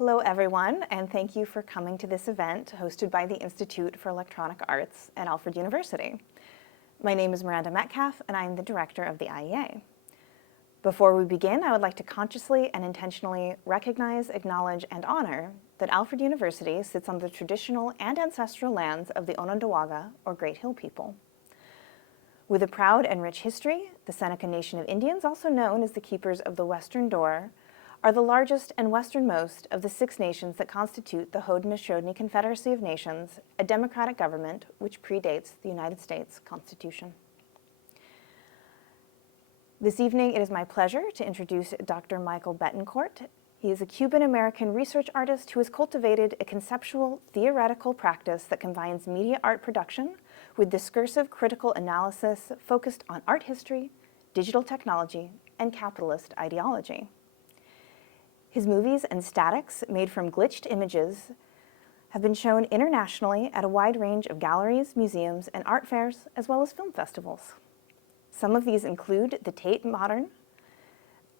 Hello everyone, and thank you for coming to this event hosted by the Institute for Electronic Arts at Alfred University. My name is Miranda Metcalf, and I am the director of the IEA. Before we begin, I would like to consciously and intentionally recognize, acknowledge, and honor that Alfred University sits on the traditional and ancestral lands of the Onondaga, or Great Hill people. With a proud and rich history, the Seneca Nation of Indians, also known as the Keepers of the Western Door, are the largest and westernmost of the 6 nations that constitute the Haudenosaunee Confederacy of Nations, a democratic government which predates the United States Constitution. This evening, it is my pleasure to introduce Dr. Michael Betancourt. He is a Cuban-American research artist who has cultivated a conceptual, theoretical practice that combines media art production with discursive critical analysis focused on art history, digital technology, and capitalist ideology. His movies and statics, made from glitched images, have been shown internationally at a wide range of galleries, museums, and art fairs, as well as film festivals. Some of these include the Tate Modern,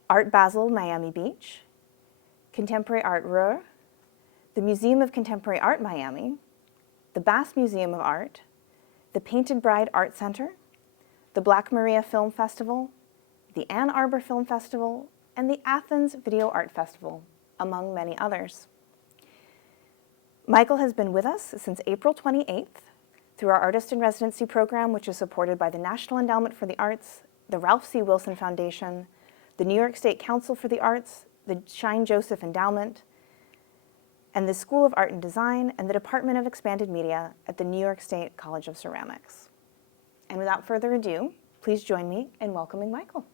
Art Basel Miami Beach, Contemporary Art Ruhr, the Museum of Contemporary Art Miami, the Bass Museum of Art, the Painted Bride Art Center, the Black Maria Film Festival, the Ann Arbor Film Festival, and the Athens Video Art Festival, among many others. Michael has been with us since April 28th through our Artist in Residency program, which is supported by the National Endowment for the Arts, the Ralph C. Wilson Foundation, the New York State Council for the Arts, the Shine Joseph Endowment, and the School of Art and Design, and the Department of Expanded Media at the New York State College of Ceramics. And without further ado, please join me in welcoming Michael.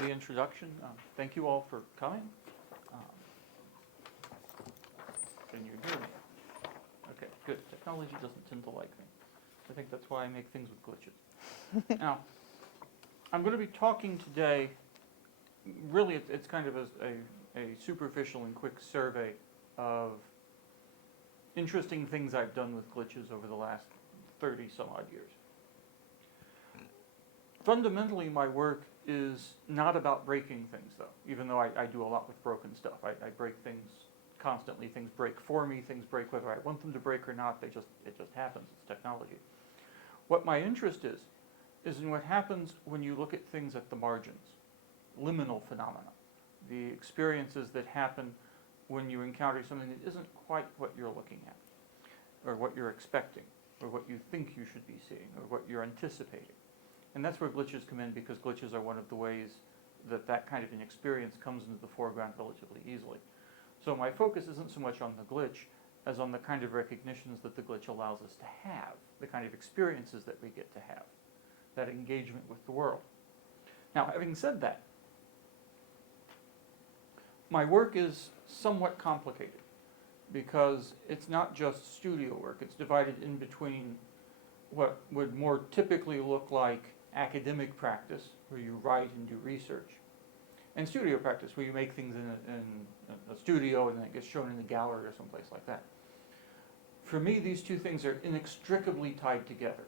The introduction. Thank you all for coming. Can you hear me? Okay, good. Technology doesn't tend to like me. I think that's why I make things with glitches. Now, I'm going to be talking today, really it's kind of a superficial and quick survey of interesting things I've done with glitches over the last 30 some odd years. Fundamentally, my work is not about breaking things, though, even though I do a lot with broken stuff. I break things constantly. Things break for me. Things break whether I want them to break or not. It just happens. It's technology. What my interest is in what happens when you look at things at the margins, liminal phenomena, the experiences that happen when you encounter something that isn't quite what you're looking at, or what you're expecting, or what you think you should be seeing, or what you're anticipating. And that's where glitches come in, because glitches are one of the ways that that kind of an experience comes into the foreground relatively easily. So my focus isn't so much on the glitch as on the kind of recognitions that the glitch allows us to have, the kind of experiences that we get to have, that engagement with the world. Now, having said that, my work is somewhat complicated because it's not just studio work. It's divided in between what would more typically look like academic practice, where you write and do research, and studio practice, where you make things in a studio and then it gets shown in the gallery or someplace like that. For me, these two things are inextricably tied together,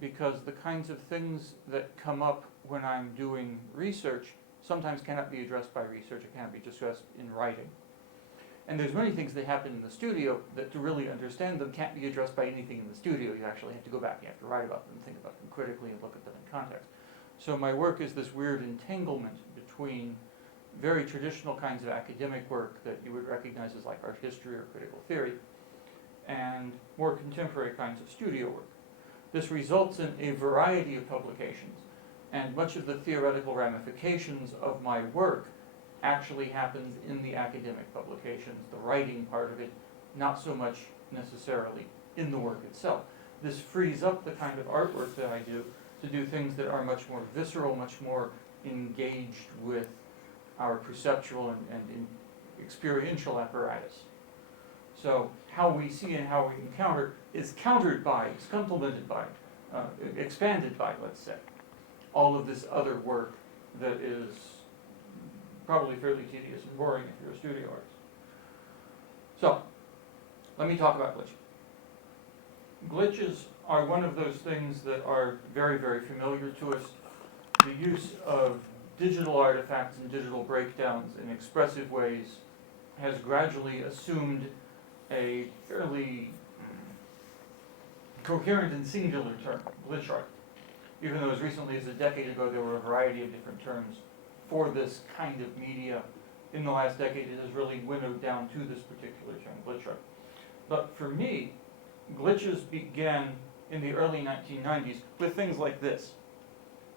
because the kinds of things that come up when I'm doing research sometimes cannot be addressed by research. It cannot be addressed in writing. And there's many things that happen in the studio that, to really understand them, can't be addressed by anything in the studio. You actually have to go back, you have to write about them, think about them critically, and look at them in context. So my work is this weird entanglement between very traditional kinds of academic work that you would recognize as like art history or critical theory, and more contemporary kinds of studio work. This results in a variety of publications, and much of the theoretical ramifications of my work actually happens in the academic publications, the writing part of it, not so much necessarily in the work itself. This frees up the kind of artwork that I do to do things that are much more visceral, much more engaged with our perceptual and experiential apparatus. So how we see and how we encounter is countered by, is complemented by, expanded by, let's say, all of this other work that is probably fairly tedious and boring if you're a studio artist. So, let me talk about glitches. Glitches are one of those things that are very, very familiar to us. The use of digital artifacts and digital breakdowns in expressive ways has gradually assumed a fairly coherent and singular term, glitch art. Even though as recently as a decade ago there were a variety of different terms for this kind of media, in the last decade it has really winnowed down to this particular term, glitch art. But for me, glitches began in the early 1990s with things like this.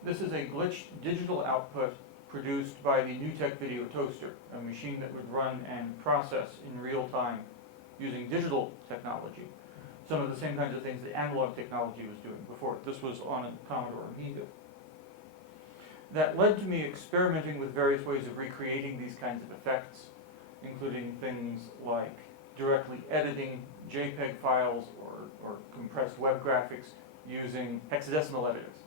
This is a glitched digital output produced by the NewTek Video Toaster, a machine that would run and process in real time using digital technology some of the same kinds of things that analog technology was doing before. This was on a Commodore Amiga. That led to me experimenting with various ways of recreating these kinds of effects, including things like directly editing JPEG files or compressed web graphics using hexadecimal editors,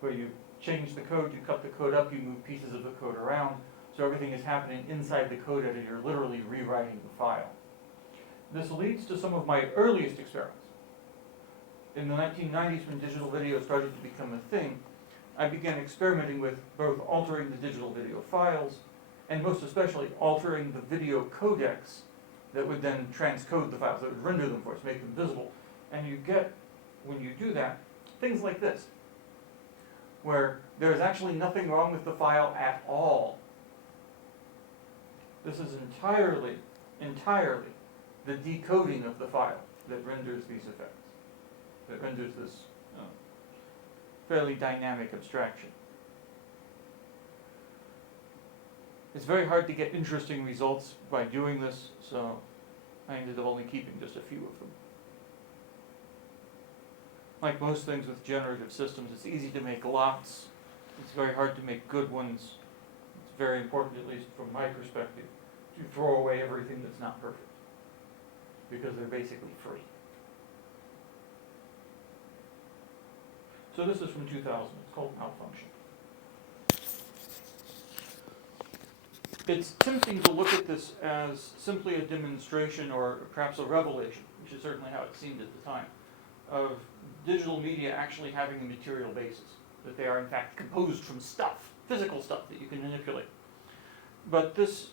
where you change the code, you cut the code up, you move pieces of the code around, so everything is happening inside the code editor, literally rewriting the file. This leads to some of my earliest experiments. In the 1990s, when digital video started to become a thing, I began experimenting with both altering the digital video files and most especially altering the video codecs that would then transcode the files, that would render them for us, make them visible. And you get, when you do that, things like this, where there is actually nothing wrong with the file at all. This is entirely the decoding of the file that renders these effects, that renders this fairly dynamic abstraction. It's very hard to get interesting results by doing this, so I ended up only keeping just a few of them. Like most things with generative systems, it's easy to make lots. It's very hard to make good ones. It's very important, at least from my perspective, to throw away everything that's not perfect, because they're basically free. So this is from 2000. It's called Malfunction. It's tempting to look at this as simply a demonstration or perhaps a revelation, which is certainly how it seemed at the time, of digital media actually having a material basis, that they are in fact composed from stuff, physical stuff that you can manipulate. But this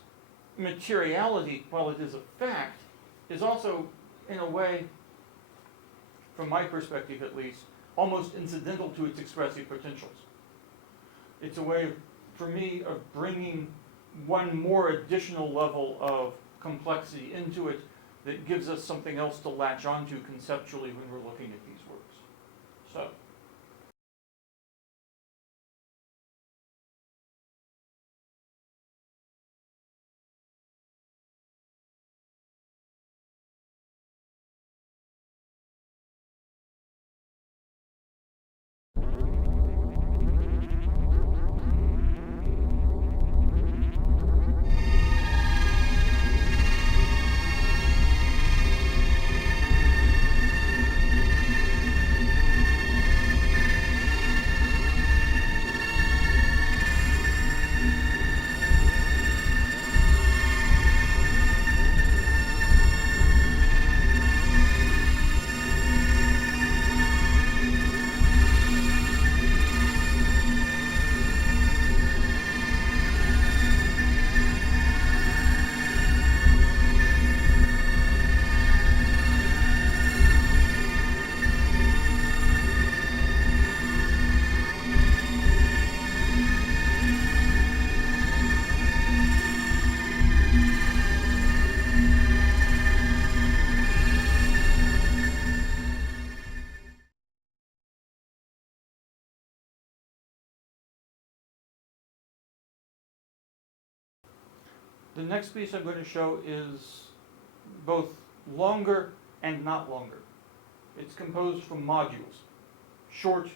materiality, while it is a fact, is also, in a way, from my perspective at least, almost incidental to its expressive potentials. It's a way, for me, of bringing one more additional level of complexity into it that gives us something else to latch onto conceptually when we're looking at these works. So, the next piece I'm going to show is both longer and not longer. It's composed from modules, short,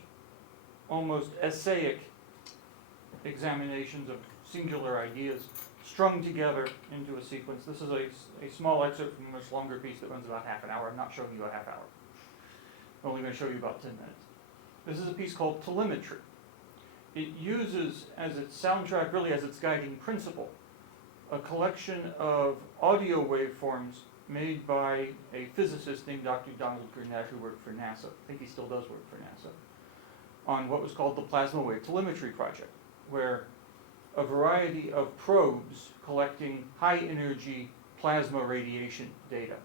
almost essaic examinations of singular ideas strung together into a sequence. This is a small excerpt from a much longer piece that runs about half an hour. I'm not showing you a half hour. I'm only going to show you about 10 minutes. This is a piece called Telemetry. It uses as its soundtrack, really as its guiding principle, a collection of audio waveforms made by a physicist named Dr. Donald Gurnett, who worked for NASA. I think he still does work for NASA, on what was called the Plasma Wave Telemetry Project, where a variety of probes collecting high energy plasma radiation data,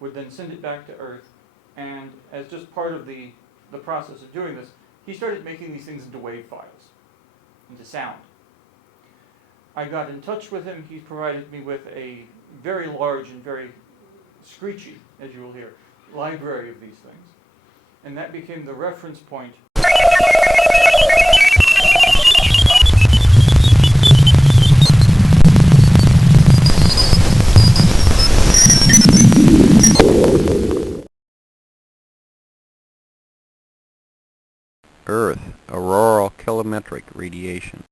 would then send it back to Earth, and as just part of the process of doing this, he started making these things into wave files, into sound. I got in touch with him. He provided me with a very large and very screechy, as you will hear, library of these things. And that became the reference point. Earth, auroral kilometric radiation.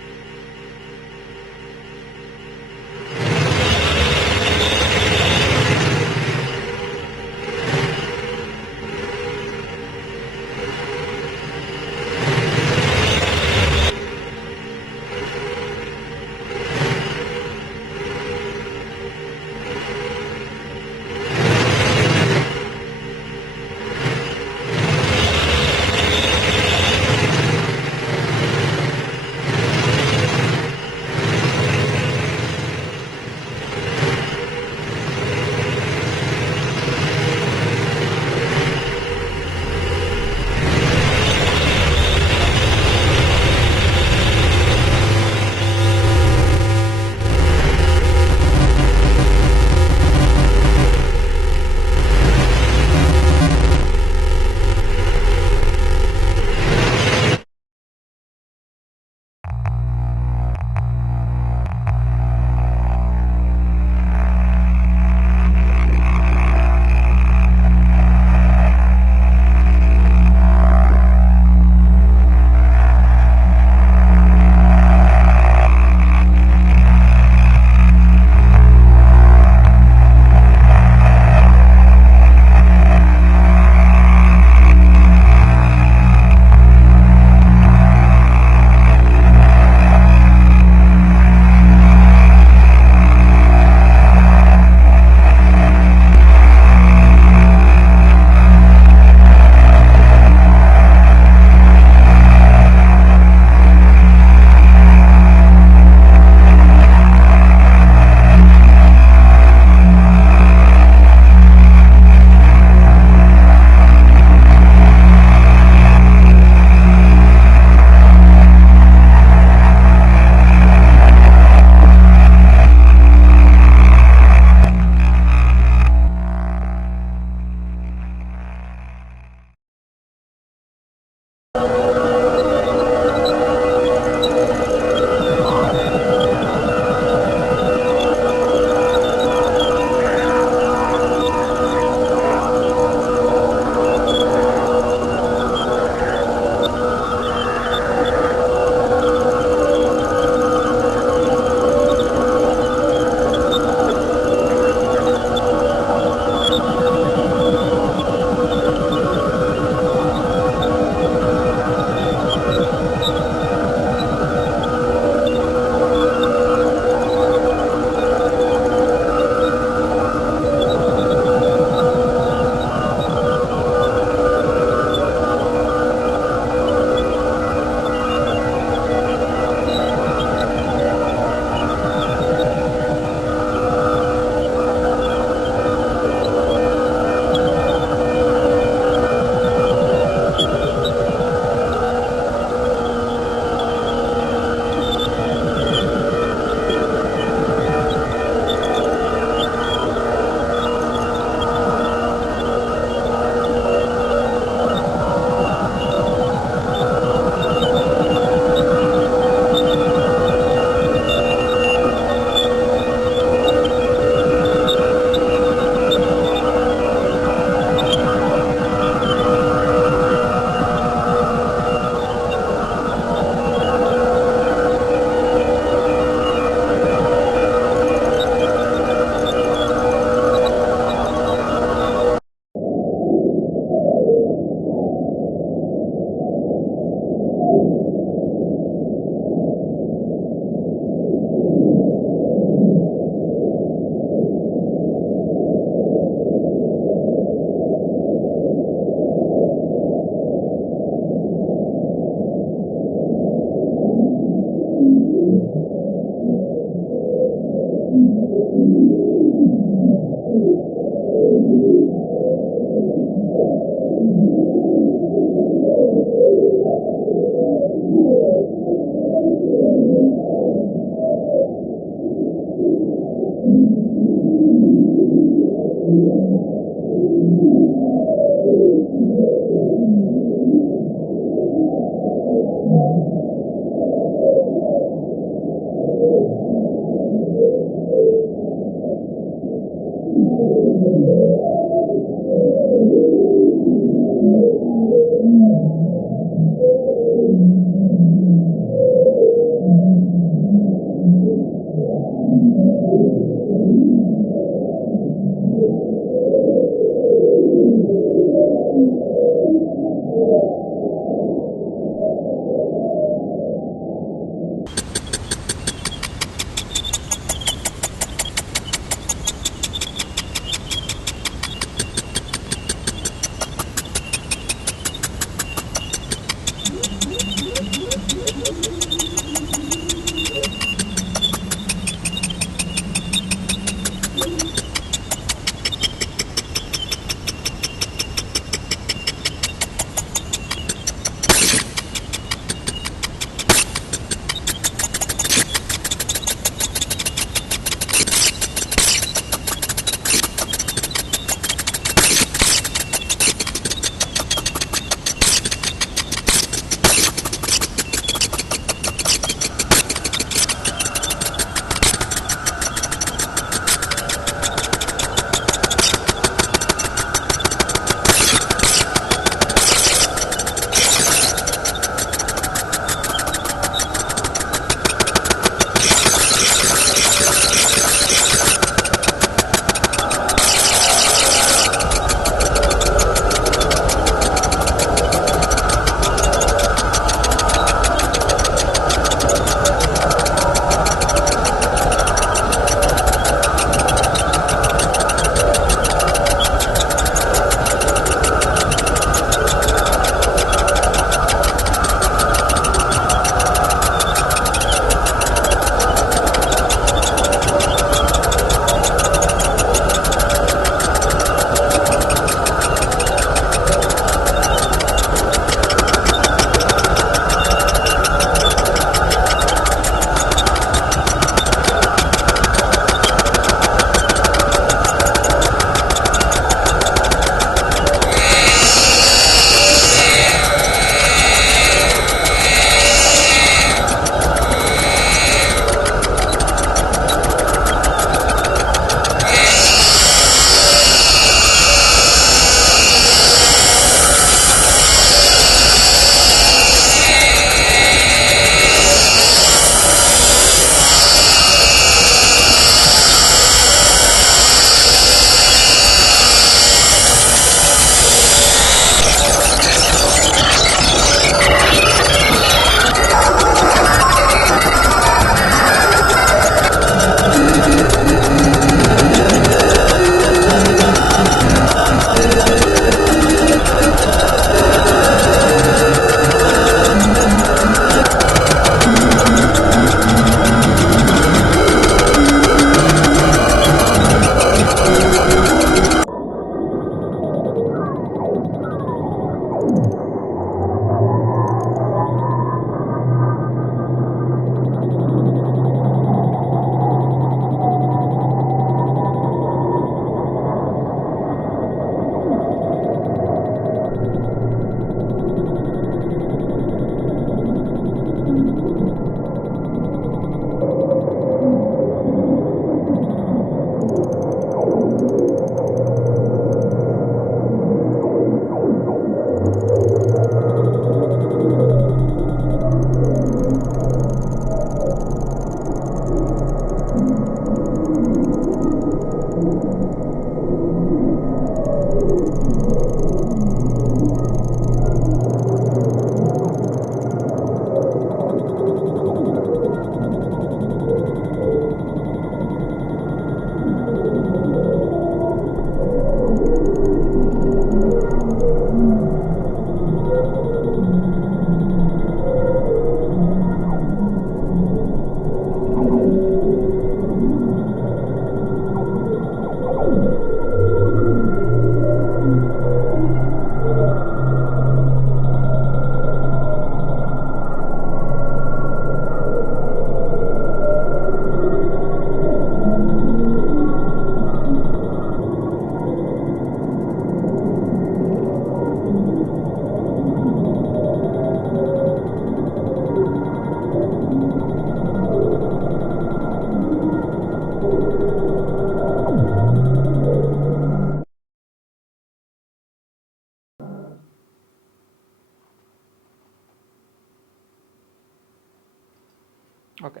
Okay.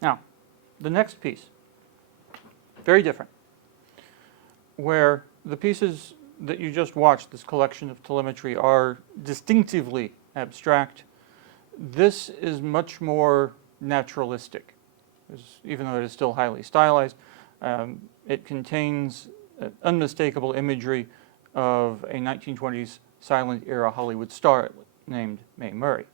Now, the next piece, very different, where the pieces that you just watched, this collection of telemetry, are distinctively abstract. This is much more naturalistic, even though it is still highly stylized. It contains unmistakable imagery of a 1920s silent era Hollywood star named Mae Murray.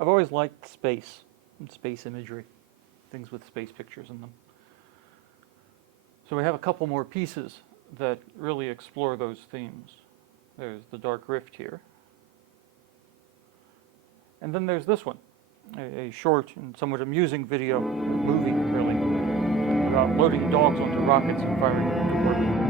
I've always liked space and space imagery, things with space pictures in them. So we have a couple more pieces that really explore those themes. There's the Dark Rift here. And then there's this one, a short and somewhat amusing video, movie really, about loading dogs onto rockets and firing them into orbit.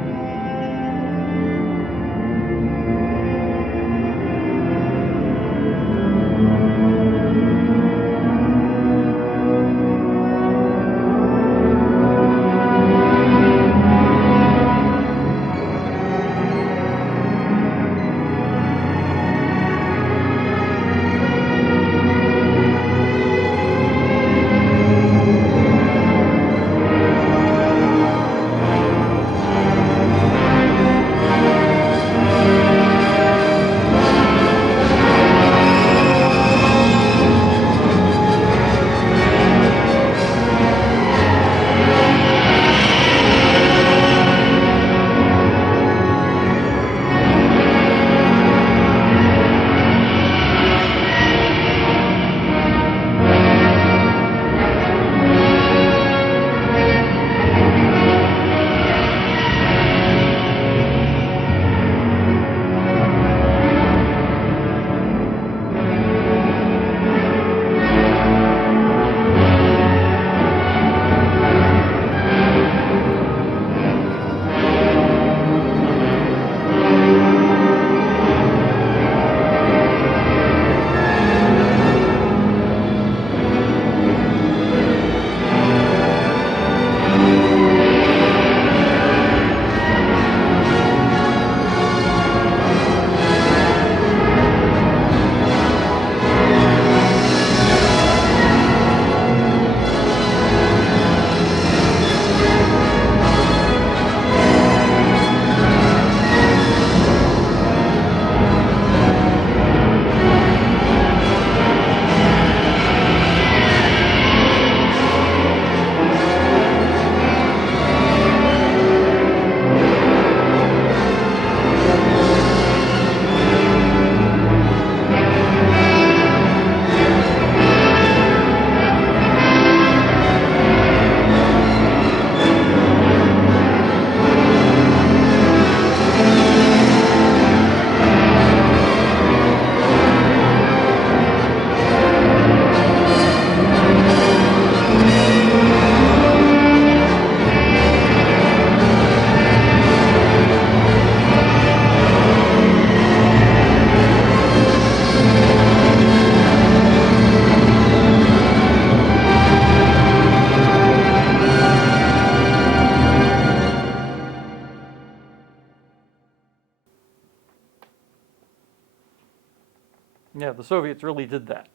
the Soviets really did that.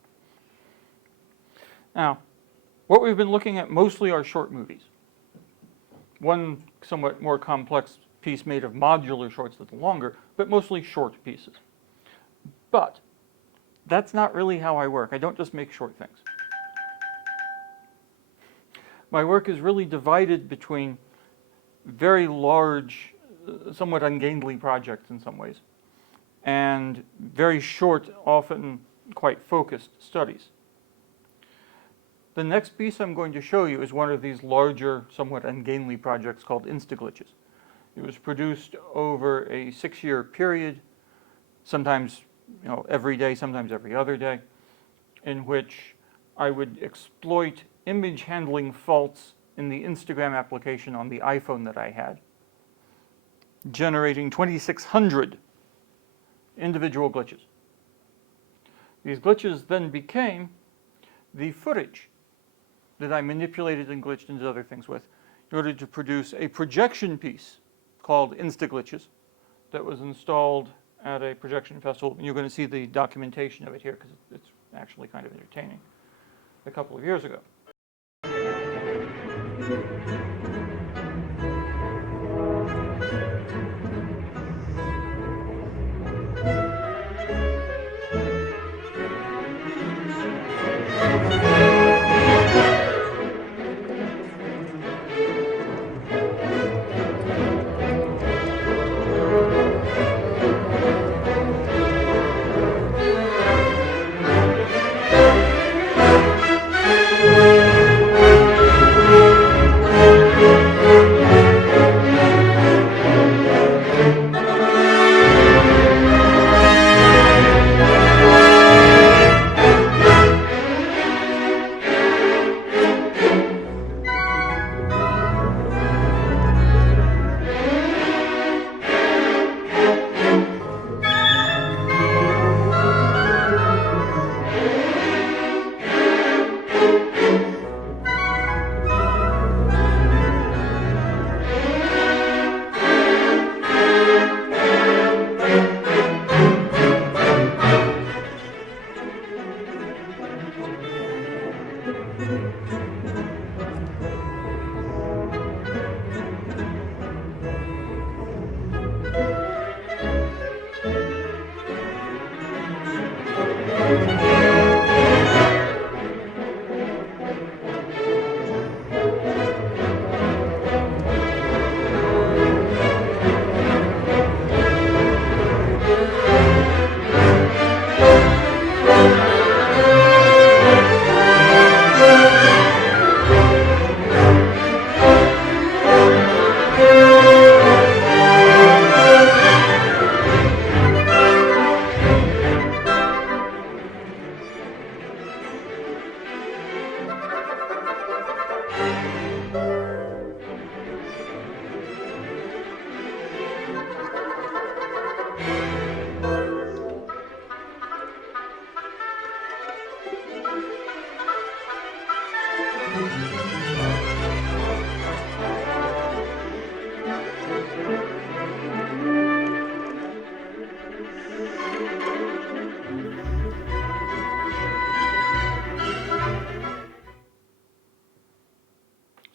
Now, what we've been looking at mostly are short movies. One somewhat more complex piece made of modular shorts that's longer, but mostly short pieces. But that's not really how I work. I don't just make short things. My work is really divided between very large, somewhat ungainly projects in some ways, and very short, often quite focused studies. The next piece I'm going to show you is one of these larger, somewhat ungainly projects called Instaglitches. It was produced over a 6-year period, sometimes every day, sometimes every other day, in which I would exploit image handling faults in the Instagram application on the iPhone that I had, generating 2,600 individual glitches. These glitches then became the footage that I manipulated and glitched into other things with in order to produce a projection piece called Instaglitches that was installed at a projection festival. And you're going to see the documentation of it here because it's actually kind of entertaining, a couple of years ago.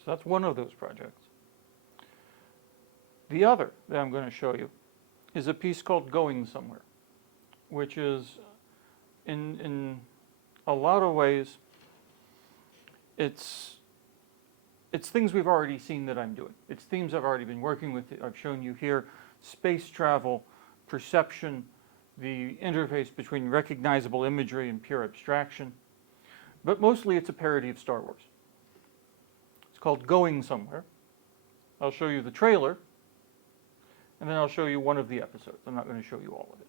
So that's one of those projects. The other that I'm going to show you is a piece called Going Somewhere, which is in a lot of ways, it's things we've already seen that I'm doing. It's themes I've already been working with. I've shown you here space travel, perception, the interface between recognizable imagery and pure abstraction. But mostly it's a parody of Star Wars. It's called Going Somewhere. I'll show you the trailer, and then I'll show you one of the episodes. I'm not going to show you all of it.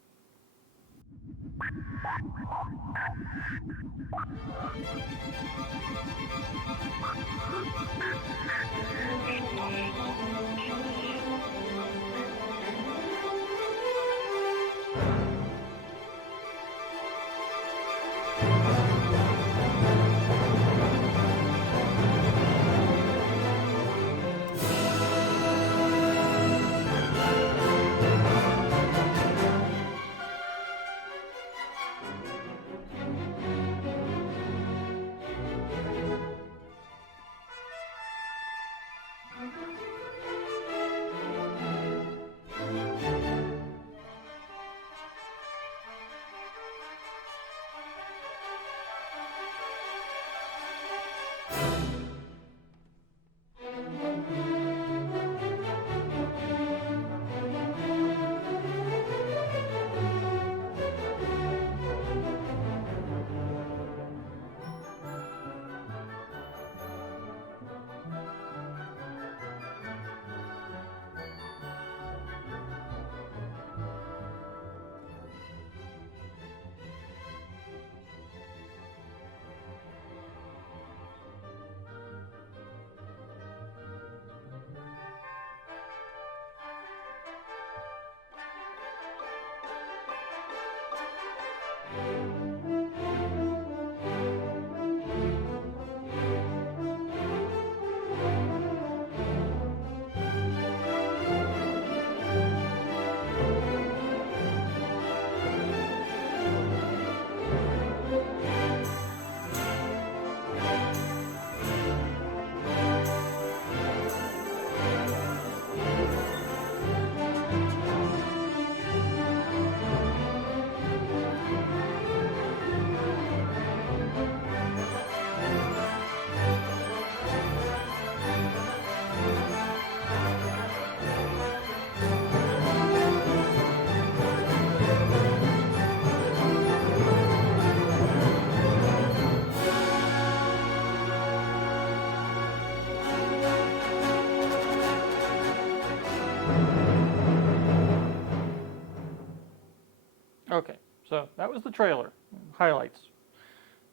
So that was the trailer, highlights.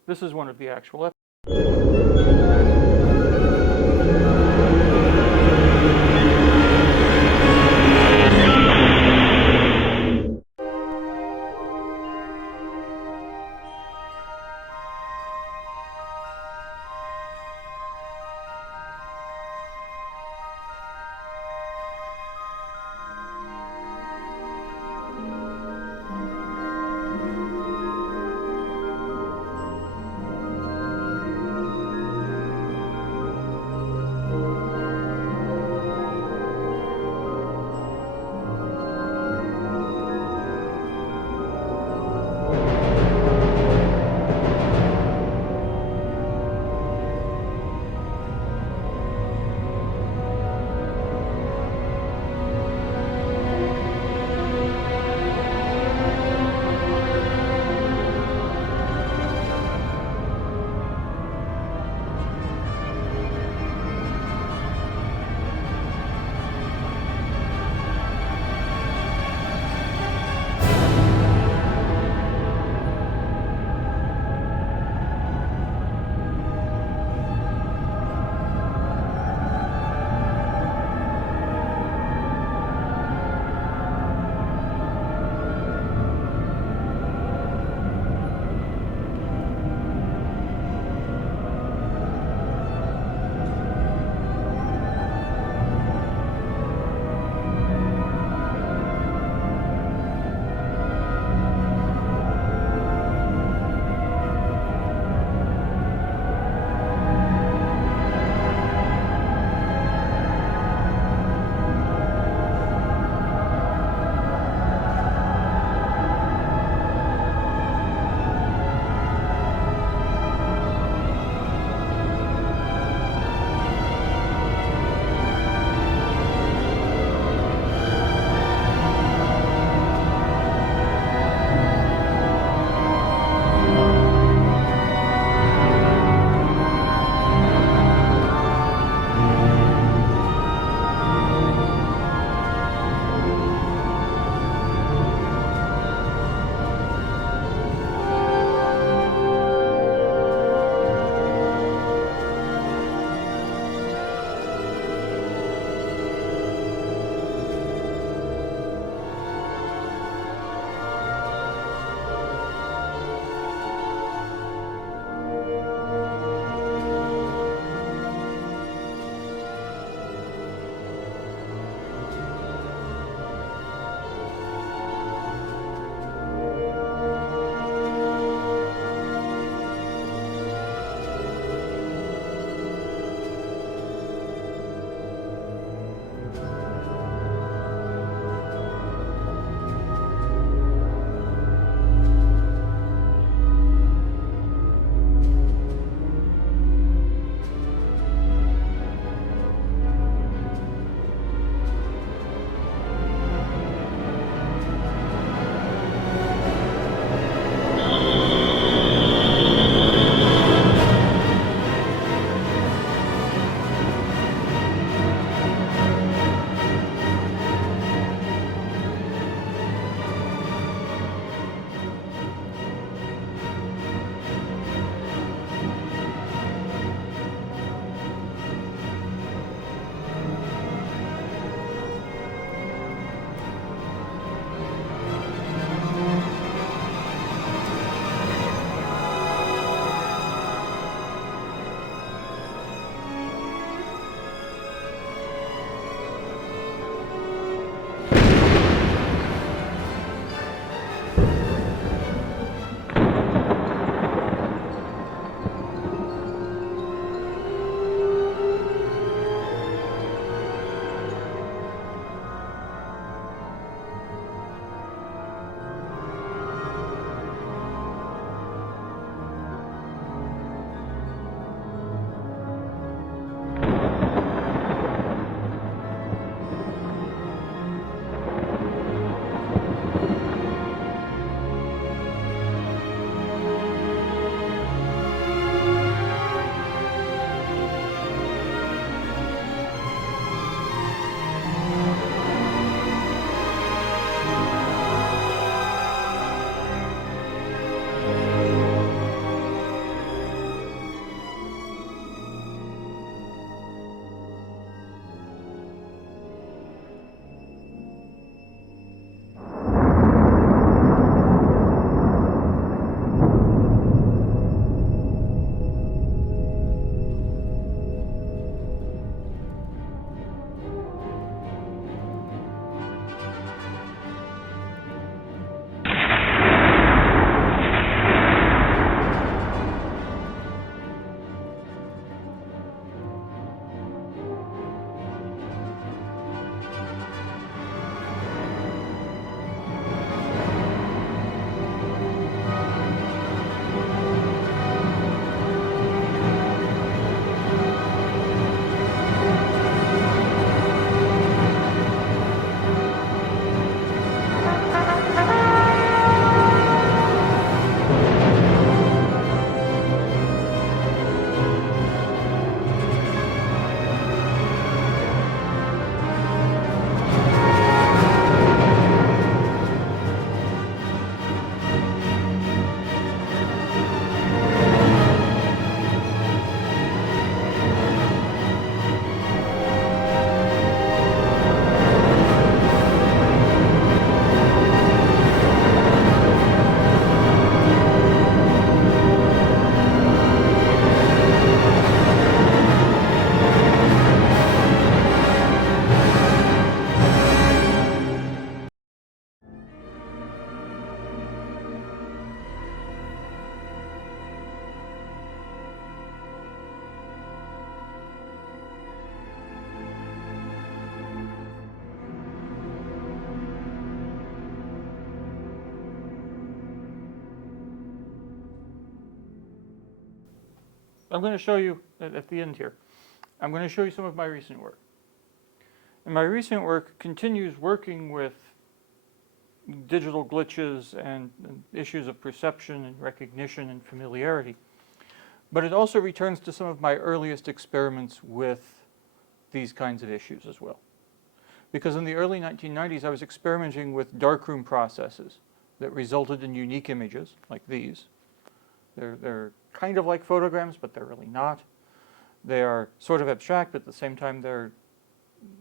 This is one of the actual episodes. I'm going to show you at the end here. I'm going to show you some of my recent work. And my recent work continues working with digital glitches and issues of perception and recognition and familiarity. But it also returns to some of my earliest experiments with these kinds of issues as well. Because in the early 1990s, I was experimenting with darkroom processes that resulted in unique images like these. They're kind of like photograms, but they're really not. They are sort of abstract, but at the same time,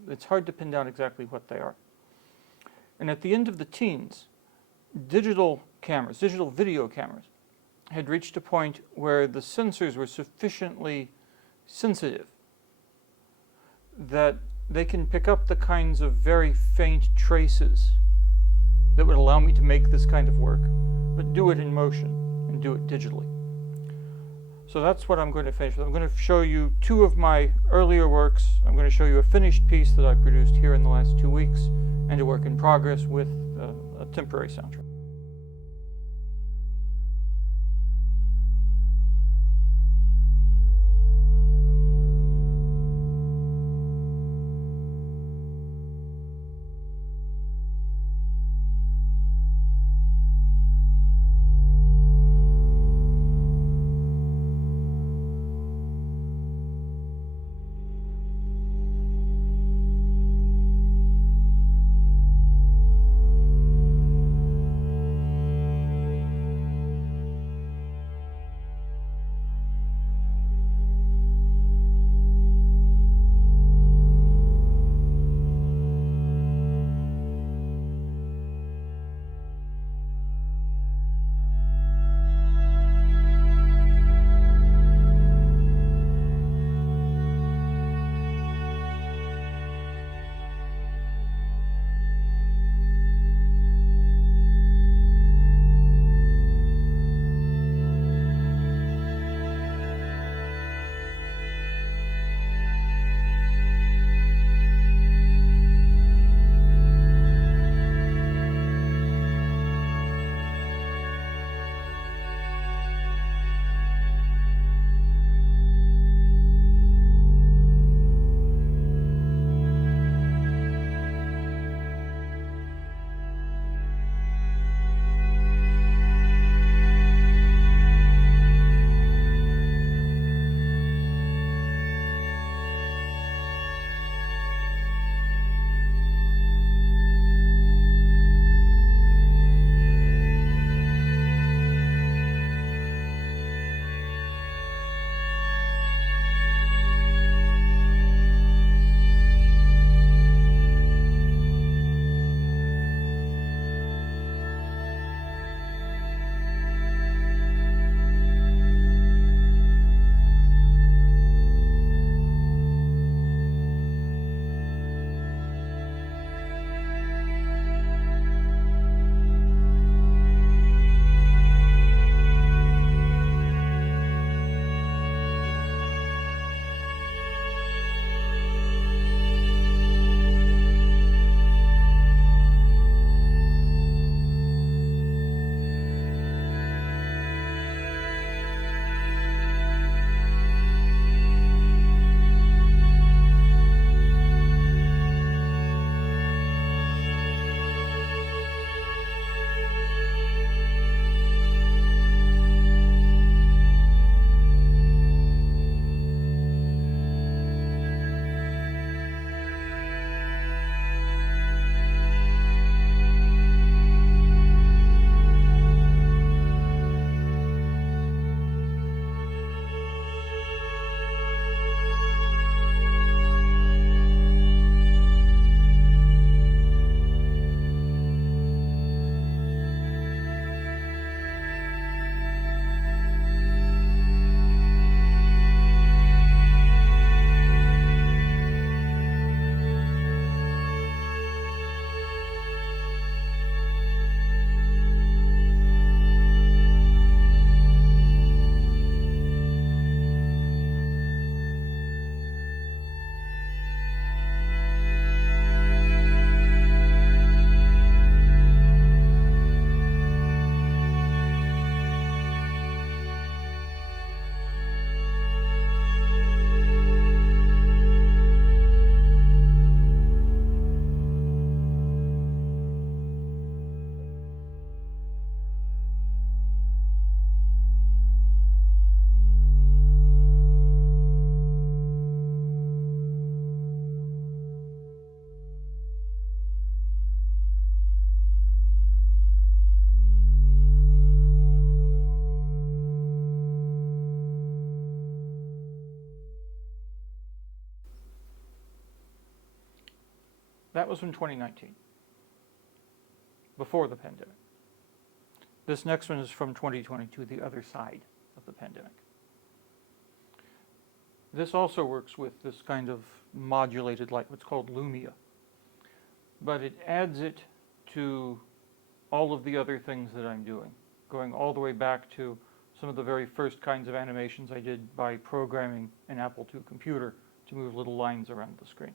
it's hard to pin down exactly what they are. And at the end of the teens, digital cameras, digital video cameras, had reached a point where the sensors were sufficiently sensitive that they can pick up the kinds of very faint traces that would allow me to make this kind of work, but do it in motion and do it digitally. So that's what I'm going to finish with. I'm going to show you two of my earlier works. I'm going to show you a finished piece that I produced here in the last 2 weeks, and a work in progress with a temporary soundtrack. That was from 2019, before the pandemic. This next one is from 2022, the other side of the pandemic. This also works with this kind of modulated light, what's called lumia. But it adds it to all of the other things that I'm doing, going all the way back to some of the very first kinds of animations I did by programming an Apple II computer to move little lines around the screen.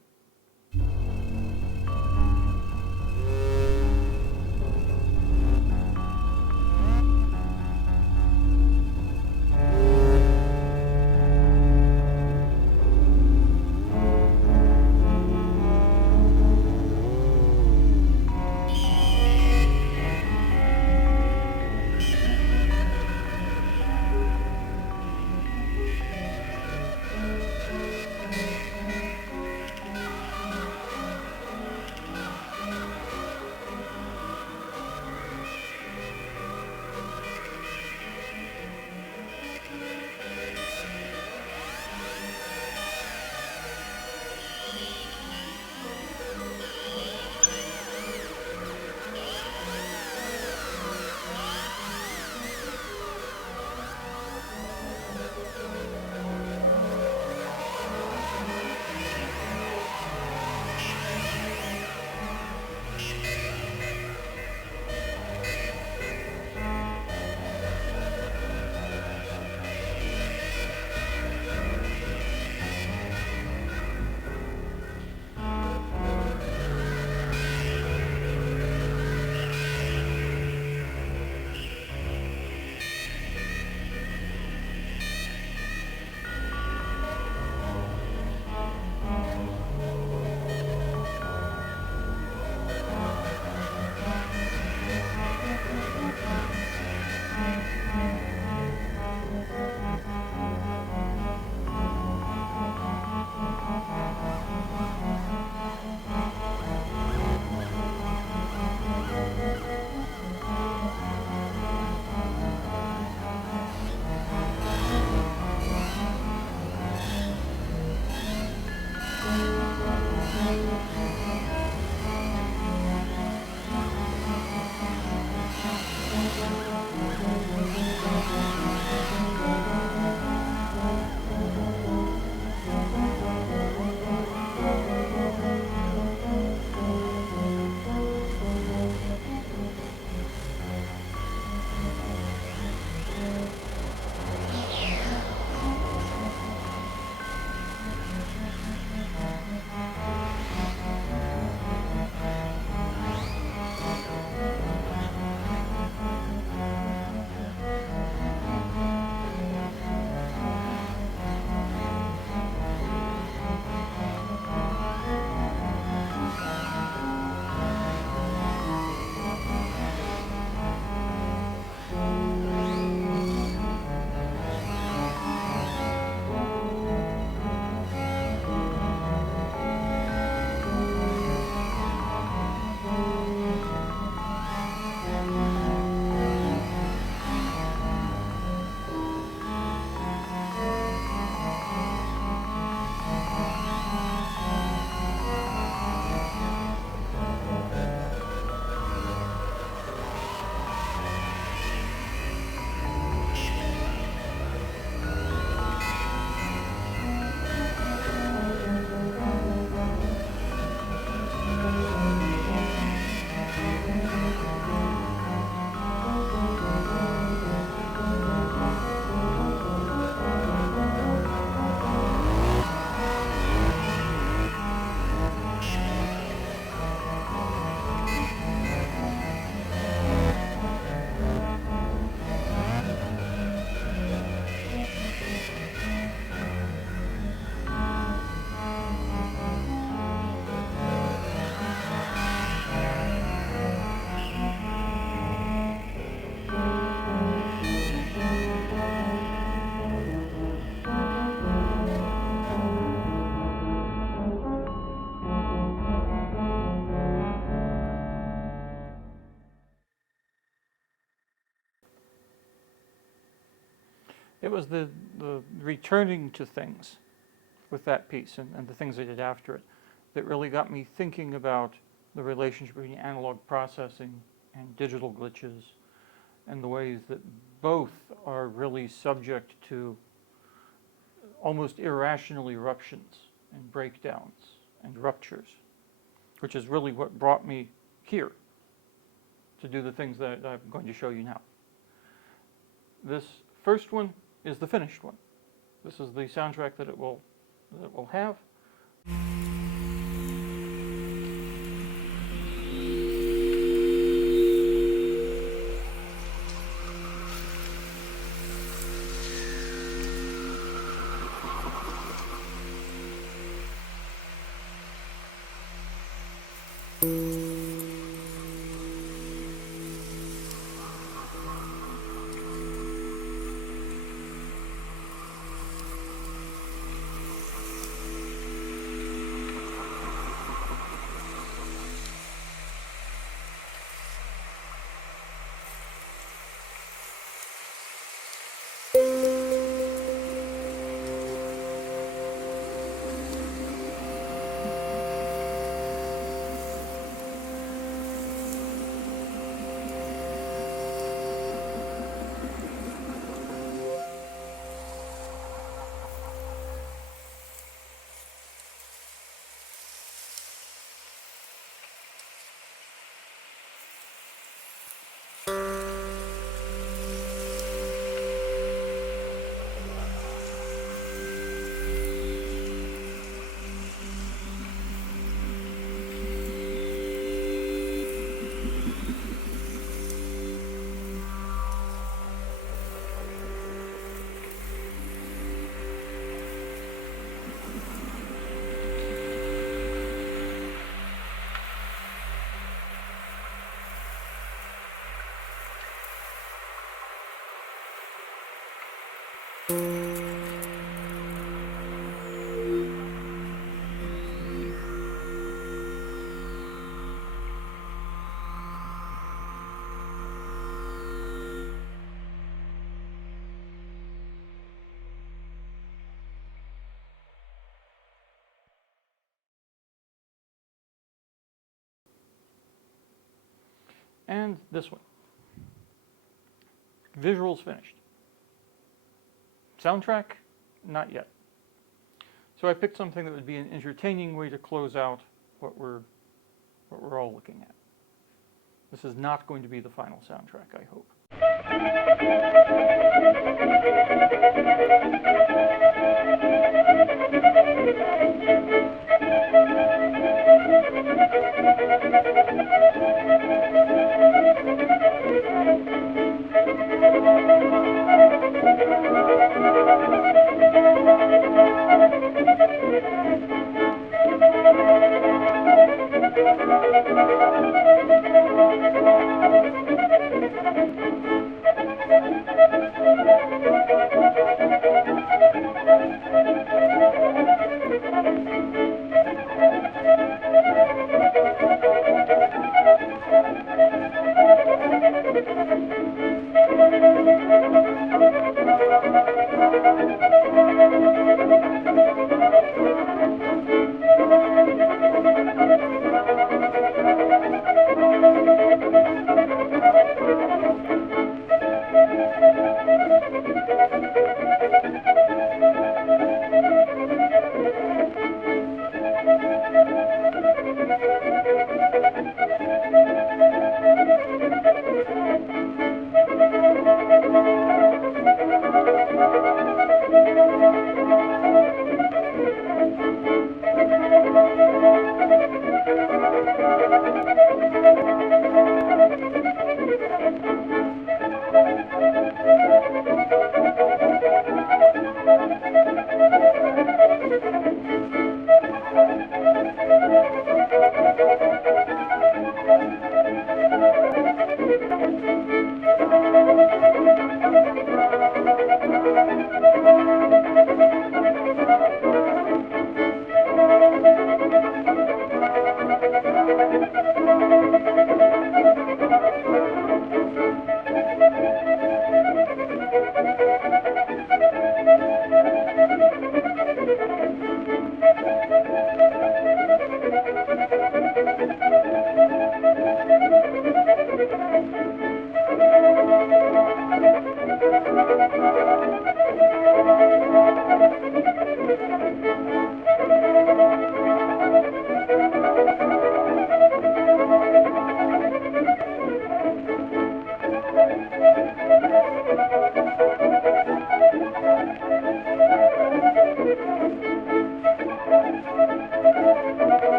It was the returning to things with that piece and the things I did after it that really got me thinking about the relationship between analog processing and digital glitches, and the ways that both are really subject to almost irrational eruptions and breakdowns and ruptures, which is really what brought me here to do the things that I'm going to show you now. This first one is the finished one. This is the soundtrack that it will have. And this one. Visuals finished. Soundtrack, not yet. So I picked something that would be an entertaining way to close out what we're all looking at. This is not going to be the final soundtrack, I hope.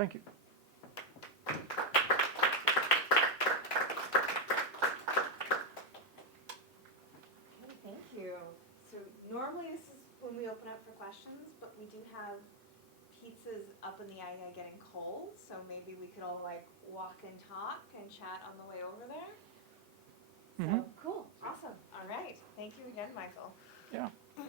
Thank you. Okay, thank you. So normally this is when we open up for questions, but we do have pizzas up in the IEA getting cold, so maybe we could all like walk and talk and chat on the way over there. So Mhm. cool, awesome. All right, thank you again, Michael. Yeah.